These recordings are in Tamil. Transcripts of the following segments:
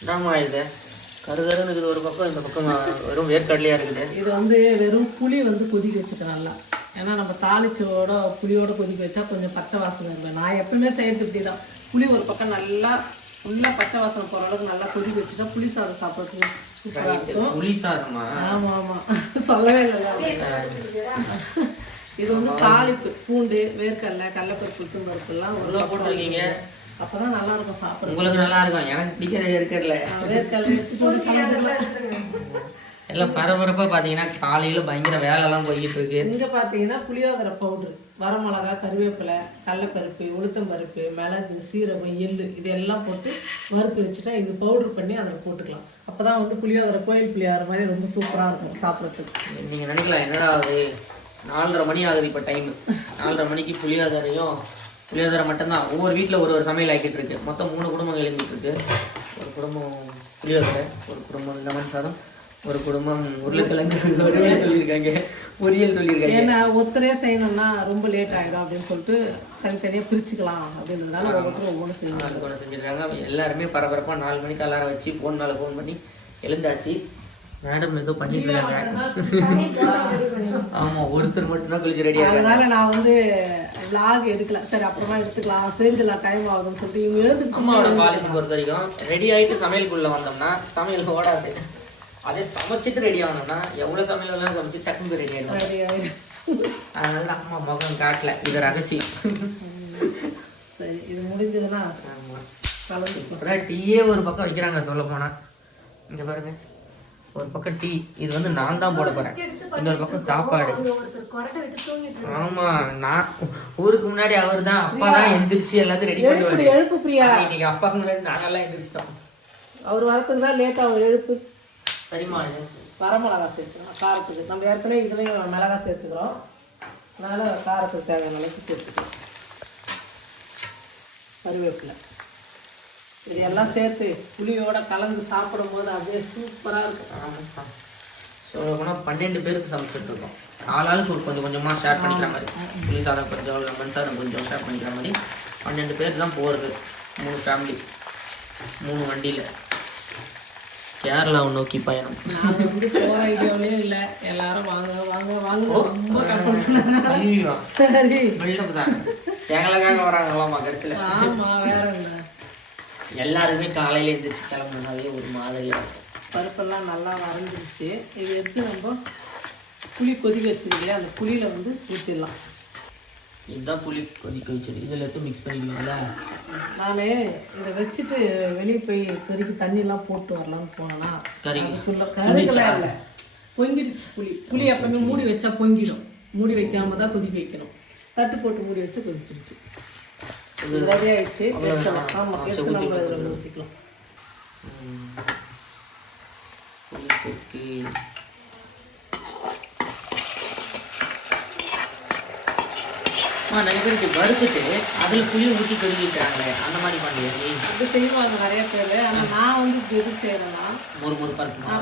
என்னம்மா இது கருகருன்னு இருக்குது ஒரு பக்கம், இந்த பக்கம் வெறும் வேர்க்கடலையாக இருக்குது. இது வந்து வெறும் புளி வந்து கொதிக்க வச்சுக்க நல்லா. ஏன்னா நம்ம தாளிச்சோட புளியோட கொதிக்க வச்சா கொஞ்சம் பச்சை வாசனை இருக்கும். நான் எப்பவுமே செய்யறது இப்படி தான். புளி ஒரு பக்கம் நல்லா ஃபுல்லாக பச்சை வாசனை போகிற அளவுக்கு நல்லா கொதிக்க வச்சுட்டா புளி சாதம் சாப்பிட்றதுக்கு சூப்பராக இருக்கும். புளி சாதமா? ஆமாம் ஆமாம், சொல்லவே இல்லை. இது வந்து தாளிப்பு பூண்டு, வேர்க்கடலை, கடலைப்பருப்பு, உளுத்தம் பருப்புலாம் உள்ள போட்டுருக்கீங்க. அப்பதான் நல்லா இருக்கும் சாப்பிட. உங்களுக்கு நல்லா இருக்கும், எனக்கு பிடிக்கிறது வேர்க்கடலை. வேர்க்கடலை எல்லாம் பரபரப்பா பாத்தீங்கன்னா காலையில பயங்கர வேலைலாம் போய்கிட்டு இருக்கு. இங்க பாத்தீங்கன்னா புளியோதரை பவுடர், வரமிளகா, கருவேப்பிலை, கடலைப்பருப்பு, உளுத்தம் பருப்பு, மிளகு, சீரகம், எள்ளு இதெல்லாம் போட்டு வறுத்து வச்சுட்டா இது பவுடர் பண்ணி அதில் போட்டுக்கலாம். அப்பதான் வந்து புளியோதரை கோயில் புளியோதரை மாதிரி ரொம்ப சூப்பரா இருக்கும் சாப்பிட்றதுக்கு. நீங்க நினைக்கலாம் என்னடா ஆகுது 4:30 மணி ஆகுது இப்போ டைம். 4:30 மணிக்கு புளியோதரை மட்டும்தான். ஒவ்வொரு வீட்டில் ஒரு சமையல் ஆக்கிட்டு இருக்கு. மொத்தம் 3 குடும்பம் எழுந்திட்டு இருக்கு. ஒரு குடும்பம் புளியோதரை, ஒரு குடும்பம் லெமன் சாதம், ஒரு குடும்பம் உருளைக்கிழங்கு சொல்லியிருக்காங்க, பொரியல் சொல்லியிருக்காங்க. ஏன்னா ஒத்தரே செய்யணும்னா ரொம்ப லேட் ஆகிடும் அப்படின்னு சொல்லிட்டு தனித்தனியாக பிரிச்சுக்கலாம் அப்படின்றதுனால ஒவ்வொருத்தரும் ஒவ்வொன்று செய்யணும் செஞ்சுருக்காங்க. எல்லாருமே பரபரப்பாக 4 மணிக்கு அலாரம் வச்சு ஃபோன் பண்ணி எழுந்தாச்சு. மேடம் ஏதோ பண்ணிட்டு இருக்காங்க. ஆமாம், ஒருத்தர் மட்டும்தான் குளிச்சு ரெடி ஆகும். அதனால நான் வந்து விளாக் எடுக்கல. சரி அப்புறமா எடுத்துக்கலாம், செஞ்சிடலாம், டைம் ஆகுதுன்னு சொல்லிட்டு இவங்க எழுதுக்கு. அம்மாவோட பாலிசி பொறுத்த வரைக்கும் ரெடி ஆகிட்டு சமையலுக்குள்ளே வந்தோம்னா சமையல் ஓடாது. அதே சமைச்சிட்டு ரெடி ஆகணும்னா எவ்வளோ சமையல் எல்லாம் சமைச்சு டக்குனு ரெடி ஆகிடும். அதனால அம்மா முகம் காட்டல, இது ரகசியம். சரி, இது முடிஞ்சதுன்னா டீயே ஒரு பக்கம் வைக்கிறாங்க. சொல்ல போனா இங்க பாருங்க, ஒரு பக்கம் டீ, இது வந்து நான் தான் போட போறேன். இன்னொரு பக்கம் சாப்பாடு. ஆமா, நான் ஊருக்கு முன்னாடி அவர் தான், அப்பா தான் எந்திரிச்சு எல்லாத்தையும் ரெடி பண்ணுவாரு. எழுப்பு பிரியா, இன்னைக்கு அப்பாவுக்கு முன்னாடி நாங்கெல்லாம் எந்திரிச்சிட்டோம். அவர் வரத்துக்கு தான் லேட் ஆகும். எழுப்பு. சரிம்மா, வரமிளகா சேர்த்துக்கலாம் காரத்துக்கு. நம்ம ஏற்கனவே இதுலேயும் மிளகா சேர்த்துக்கிறோம், அதனால காரத்துக்கு தேவையான அளவுக்கு சேர்த்துக்கலாம். கருவேப்பிலை இது எல்லாம் சேர்த்து புளியோட கலந்து சாப்பிடும் போது அப்படியே சூப்பராக இருக்கும். ஆமாம், சொல்ல போனால் 12 பேருக்கு சமைச்சிட்டு இருக்கோம். ஆளாளுக்கு கொஞ்சம் கொஞ்சமாக ஷேர் பண்ணிக்கிற மாதிரி. புளி சாதம் கொஞ்சம், லெமன் சாதம் கொஞ்சம் ஷேர் பண்ணிக்கிற மாதிரி 12 பேருக்கு தான் போகிறது. 3 ஃபேமிலி, 3 வண்டியில் கேரளாவை நோக்கி பயணம். நான் வந்து போகிற ஐடியாவிலே இல்லை. எல்லாரும் வாங்க வாங்க வாங்க ரொம்ப கஷ்டம். சரி, பில்டப் தான். தேங்கலக்காக வராங்களாமா கருத்தில். ஆமாம், வேற இல்லை. எல்லாருமே காலையில் எழுந்திரிச்சு கிளம்புனாலே ஒரு மாதிரியாக இருக்கும். பருப்பெல்லாம் நல்லா வரைஞ்சிருச்சு. இது எடுத்து நம்ம புளி கொதிக்க வச்சது இல்லையா, அந்த புளியில் வந்து ஊற்றிடலாம். இதுதான் புளி கொதிக்க வச்சது. இதில் எடுத்து மிக்ஸ் பண்ணிக்கலாம்ல. நான் இதை வச்சுட்டு வெளியே போய் கொதிக்க தண்ணியெல்லாம் போட்டு வரலாம்னு போனேன்னா அதுக்குள்ள கருகெல்லாம் இல்லை, பொங்கிடுச்சு. புளி எப்பவுமே மூடி வச்சா பொங்கிடும். மூடி வைக்காம தான் கொதிக்க வைக்கணும். தட்டு போட்டு மூடி வச்சு கொதிச்சிருச்சு. ரெடி ஆயிடுச்சு. ஆமாம், எடுத்து நம்ம இதில் ஊற்றிக்கலாம். நிறைய பேருக்கு வறுத்துட்டு அதில் புளி ஊற்றி கொதிக்கிறாங்களே, அந்த மாதிரி பண்ணுவீங்க? அப்படி செய்வாங்க நிறைய பேர். ஆனால் நான் வந்து எது செய்கிறேன்னா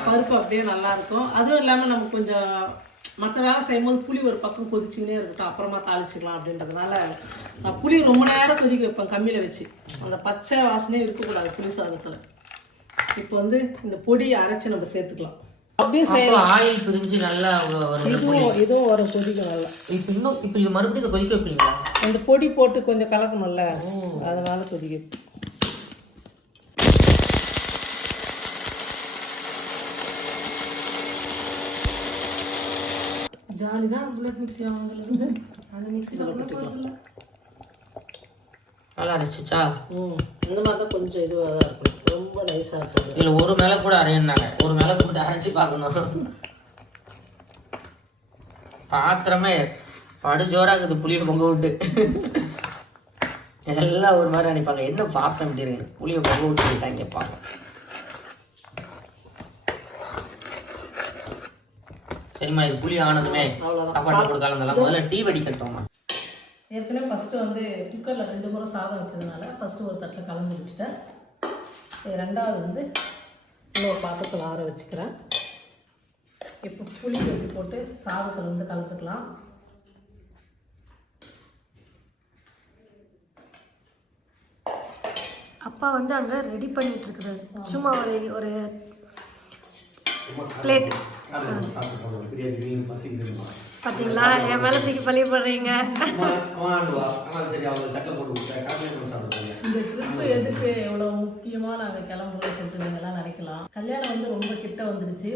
பருப்பு அப்படியே நல்லா இருக்கும். அதுவும் இல்லாமல் நம்ம கொஞ்சம் மற்ற வேலை செய்யும்போது புளி ஒரு பக்கம் கொதிச்சுக்கினே இருக்கட்டும், அப்புறமா தாளிச்சிக்கலாம் அப்படின்றதுனால நான் புளி ரொம்ப நேரம் கொதிக்க வைப்பேன் கம்மியில் வச்சு. அந்த பச்சை வாசனையே இருக்கக்கூடாது புளி சாதத்தில். இப்போ வந்து இந்த பொடியை அரைச்சி நம்ம சேர்த்துக்கலாம். அப்படியே செய்யலாம். ஆயில் பிரிஞ்சு நல்லா இதுவும் வரும் கொதிக்கும் நல்லா. இப்போ இது மறுபடியும் கொதிக்க வைப்பீங்களா? அந்த பொடி போட்டு கொஞ்சம் கலக்கணும்ல, அதனால கொதிக்க. ஜாலி தான். புல்லட் மிக்ஸி வாங்கல, அந்த மிக்ஸியில் போட்டுக்கலாம். நல்லா அரைச்சிச்சா? இந்த மாதிரி தான் கொஞ்சம் இதுவாக தான் இருக்கும், ரொம்ப நைஸாக இருக்கும். இல்லை, ஒரு மேலே கூட அரையணுனாங்க. ஒரு மேலே கூட அரைச்சி பார்க்கணும். பாத்திரமே படு ஜோராகுது புளியை பொங்க விட்டு. எல்லாம் ஒரு மாதிரி நினைப்பாங்க, என்ன பாத்திரம் தெரியுங்க, புளியை பொங்க விட்டு போயிட்டாங்க பாப்பா. சரிம்மா, இது புளி ஆனதுமே சாப்பாடு போட்டு கலந்தலாம். முதல்ல டீ வடிக்கட்டோம்மா. ஏற்கனவே ஃபஸ்ட்டு வந்து குக்கரில் 2 முறை சாதம் வச்சதுனால ஃபஸ்ட்டு ஒரு தட்டில் கலந்து வச்சுட்டேன். ரெண்டாவது வந்து இன்னொரு பாத்திரத்தில் ஆற வச்சுக்கிறேன். இப்போ புளி கொட்டி போட்டு சாதத்தில் வந்து கலந்துக்கலாம். அப்போ அப்பா வந்து அங்கே ரெடி பண்ணிட்டு இருக்கிறாரு. சும்மா ஒரு பிளேட். பார்த்தீங்களா, என் மேலே தூக்கி பழி போடுறீங்க. இந்த ட்ரிப்பு எதுக்கு எவ்வளோ முக்கியமாக நாங்கள் கிளம்புறோம் சொல்லிட்டு நீங்கள்லாம் நினைக்கலாம். கல்யாணம் வந்து ரொம்ப கிட்ட வந்துருச்சு.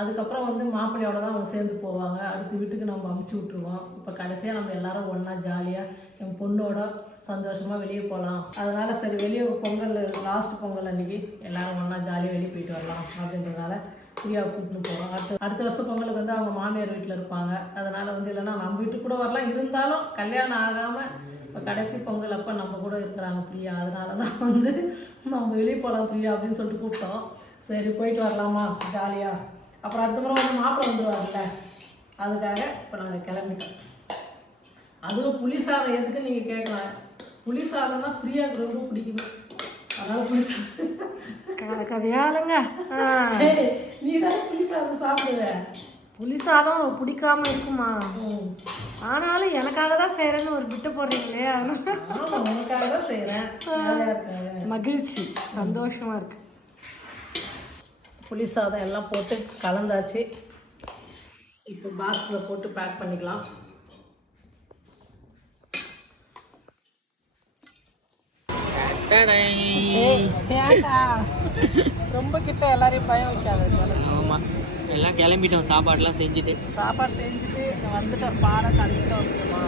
அதுக்கப்புறம் வந்து மாப்பிள்ளையோட தான் அவங்க சேர்ந்து போவாங்க. அடுத்த வீட்டுக்கு நம்ம அமுச்சு விட்ருவோம். இப்போ கடைசியாக நம்ம எல்லாரும் ஒன்றா ஜாலியாக என் பொண்ணோட சந்தோஷமாக வெளியே போகலாம். அதனால் சரி, வெளியே பொங்கல் லாஸ்ட் பொங்கல் அன்றைக்கி எல்லோரும் ஒன்றா ஜாலியாக வெளியே போயிட்டு வரலாம் அப்படின்றதுனால பிரியாவை கூட்டின்னு போகிறோம். அடுத்த வருஷம் பொங்கலுக்கு வந்து அவங்க மாமியார் வீட்டில் இருப்பாங்க. அதனால் வந்து இல்லைன்னா நம்ம வீட்டுக்கு கூட வரலாம். இருந்தாலும் கல்யாணம் ஆகாமல் இப்போ கடைசி பொங்கல் அப்போ நம்ம கூட இருக்கிறாங்க பிரியா. அதனால தான் வந்து நம்ம வெளியே போகலாம் பிரியா அப்படின்னு சொல்லிட்டு கூப்பிட்டோம். சரி போயிட்டு வரலாமா ஜாலியாக. அப்புறம் அடுத்த முறை வந்து மாப்பிள்ளை வந்துடுவாங்கல்ல, அதுக்காக இப்போ நாங்கள் கிளம்பிட்டோம். அதுவும் புளி சாதம் எதுக்கு நீங்கள் கேட்கலாம். புளி சாதம் தான் பிரியாவுக்கு ரொம்ப பிடிக்குமே. அதனால் புளி சாதம் கதையாளுங்க. நீ தான் புளி சாதம் சாப்பிடுவ. புளி சாதம் பிடிக்காம இருக்குமா? ஆனாலும் எனக்காக தான் செய்கிறேன்னு ஒரு பிட்டு போடுறீங்களே. அதனால உனக்காக தான் செய்கிறேன். மகிழ்ச்சி, சந்தோஷமாக இருக்கு. புளி சாதம் எல்லாம் போட்டு கலந்தாச்சு. இப்போ பாக்ஸில் போட்டு பேக் பண்ணிக்கலாம். ரொம்ப கிட்ட எல்லாரையும் பயம் வைக்காது. ஆமாம், எல்லாம் கிளம்பிட்டோம். சாப்பாடு செஞ்சுட்டு வந்துட்டோம். பாலை கழுவிட்டு வந்துட்டோமா.